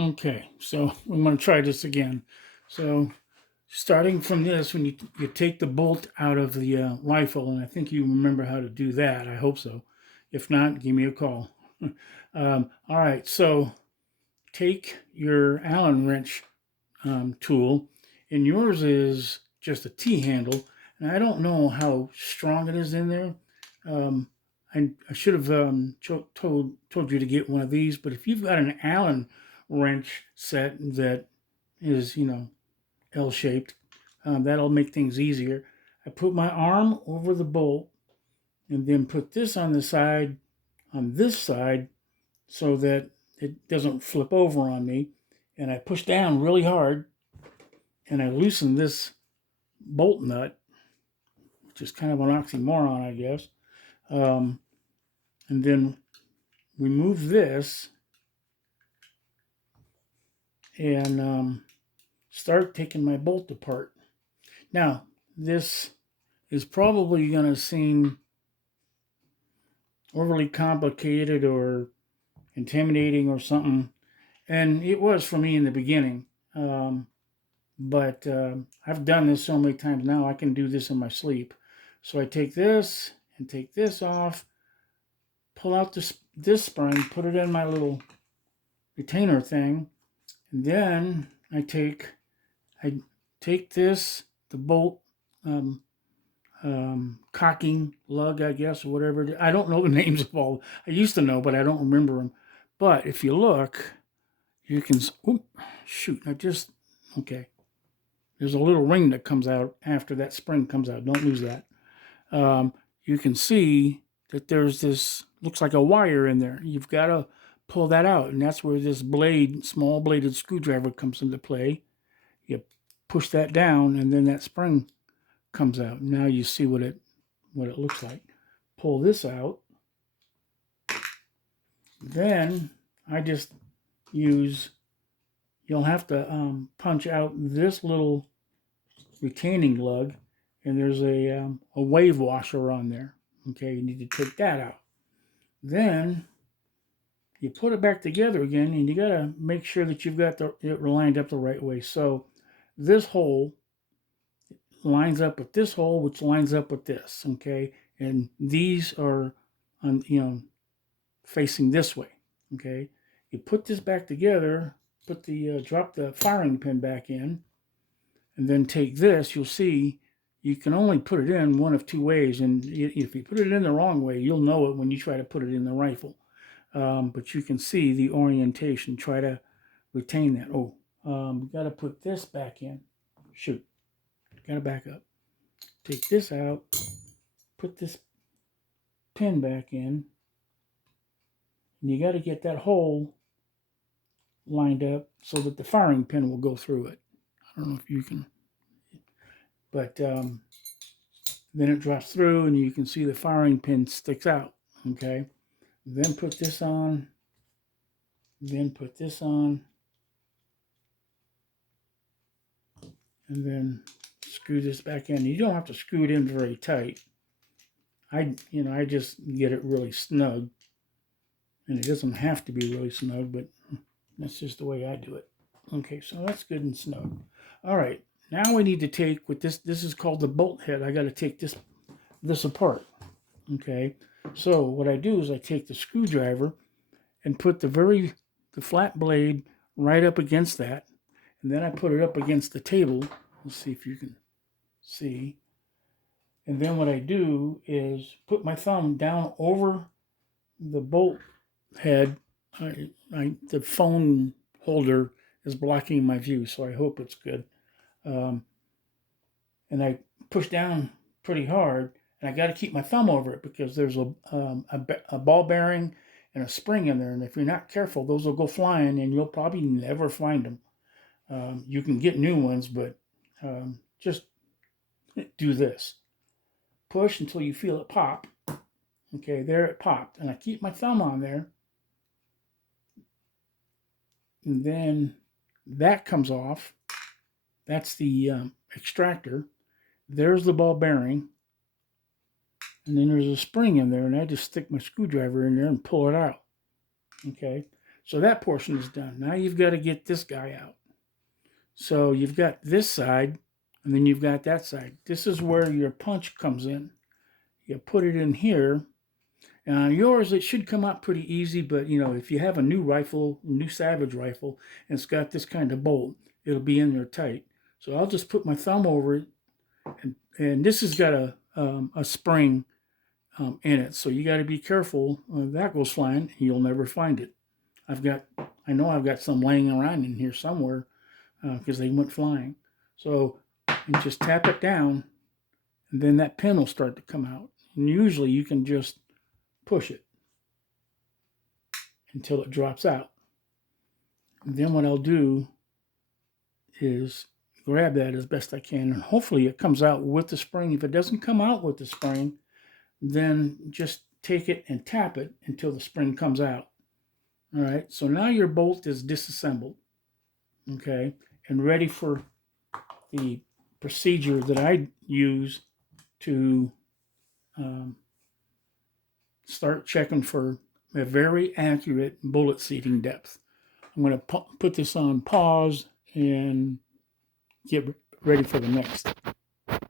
Okay, so I'm going to try this again. So starting from this, when you take the bolt out of the rifle, and I think you remember how to do that. I hope so. If not, give me a call. All right, so take your Allen wrench tool, and yours is just a T-handle, and I don't know how strong it is in there. Um, I should have told you to get one of these, but if you've got an Allen wrench set that is, L-shaped, that'll make things easier. I put my arm over the bolt and then put this on this side, so that it doesn't flip over on me. And I push down really hard and I loosen this bolt nut, which is kind of an oxymoron, I guess. Um, and then remove this and start taking my bolt apart. Now, this is probably going to seem overly complicated or intimidating or something, and it was for me in the beginning. But I've done this so many times now, I can do this in my sleep. So I take this and take this off, pull out this spring, put it in my little retainer thing, and then I take this, the bolt um, cocking lug, I guess, or whatever. I don't know the names of all. I used to know, but I don't remember them. But if you look, you can. Oops, shoot! I just okay. There's a little ring that comes out after that spring comes out. Don't lose that. You can see that there's this, looks like a wire in there. You've got to pull that out, and that's where this blade, small bladed screwdriver, comes into play. You push that down, and then that spring comes out. Now you see what it looks like. Pull this out. Then I just use, you'll have to punch out this little retaining lug, and there's a wave washer on there. Okay, you need to take that out. Then you put it back together again, and you got to make sure that you've got it lined up the right way. So this hole lines up with this hole, which lines up with this. Okay, and these are on, facing this way. Okay, you put this back together, put the drop the firing pin back in, and then take this. You'll see you can only put it in one of two ways, and if you put it in the wrong way, you'll know it when you try to put it in the rifle. But you can see the orientation. Try to retain that. Oh, we got to put this back in. Shoot, got to back up. Take this out. Put this pin back in, and you got to get that hole lined up so that the firing pin will go through it. I don't know if you can, but then it drops through, and you can see the firing pin sticks out. Okay, then put this on, then put this on, and then screw this back in. You don't have to screw it in very tight. I just get it really snug, and it doesn't have to be really snug, but that's just the way I do it. Okay, so that's good and snug. All right, now we need to take, with this is called the bolt head. I got to take this apart. Okay, so what I do is I take the screwdriver and put the flat blade right up against that, and then I put it up against the table. Let's see if you can see. And then what I do is put my thumb down over the bolt head. The phone holder is blocking my view, so I hope it's good. And I push down pretty hard, and I got to keep my thumb over it because there's a ball bearing and a spring in there, and if you're not careful, those will go flying, and you'll probably never find them. You can get new ones, but just do this. Push until you feel it pop. Okay, there it popped, and I keep my thumb on there, and then that comes off. That's the extractor. There's the ball bearing, and then there's a spring in there, and I just stick my screwdriver in there and pull it out. Okay, So that portion is done. Now you've got to get this guy out. So you've got this side, and then you've got that side. This is where your punch comes in. You put it in here. Yours, it should come out pretty easy, but if you have a new rifle, new Savage rifle, and it's got this kind of bolt, it'll be in there tight. So I'll just put my thumb over it, and this has got a spring in it. So you got to be careful. That goes flying, you'll never find it. I know I've got some laying around in here somewhere because they went flying. So you just tap it down, and then that pin will start to come out. And usually you can just push it until it drops out. And then what I'll do is grab that as best I can, and hopefully it comes out with the spring. If it doesn't come out with the spring, then just take it and tap it until the spring comes out. All right, so now your bolt is disassembled, okay, and ready for the procedure that I use to start checking for a very accurate bullet seating depth. I'm going to put this on pause and get ready for the next.